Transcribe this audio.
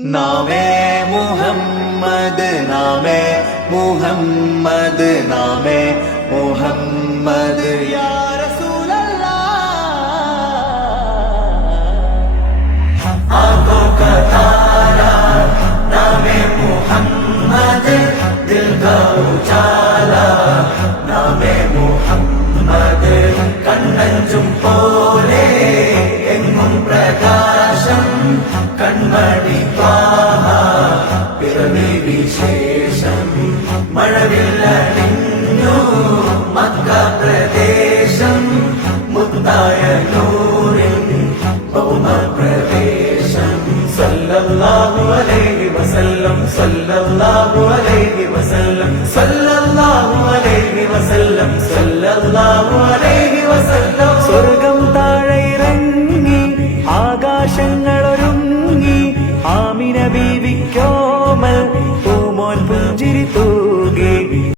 नामे मुहम्मद नामे मुहम्मद नामे मुहम्मद या रसूल अल्लाह। आंखों का तारा नामे मुहम्मद, दिल का उजाला नामे मुहम्मद, കണ്ണഞ്ചും പോലെ എങ്ങും പ്രകാശം കൺമണി ത്വാഹ പിറവി വിശേഷം മഴവില്ലണിഞ്ഞു മക്ക പ്രദേശം മുത്തായ നൂറിൻ ഭൗമ പ്രവേശം സല്ലല്ലാഹു അലൈഹി വസല്ലം സല്ലല്ലാഹു അലൈഹി വസല്ലം സല്ലല്ലാഹു അലൈഹി വസല്ലം സല്ലല്ലാഹു അലൈഹി വസല്ലം സ്വർഗം താഴെ ഇറങ്ങി ആകാശങ്ങളൊരുങ്ങി ആമിന ബീവിക്കോ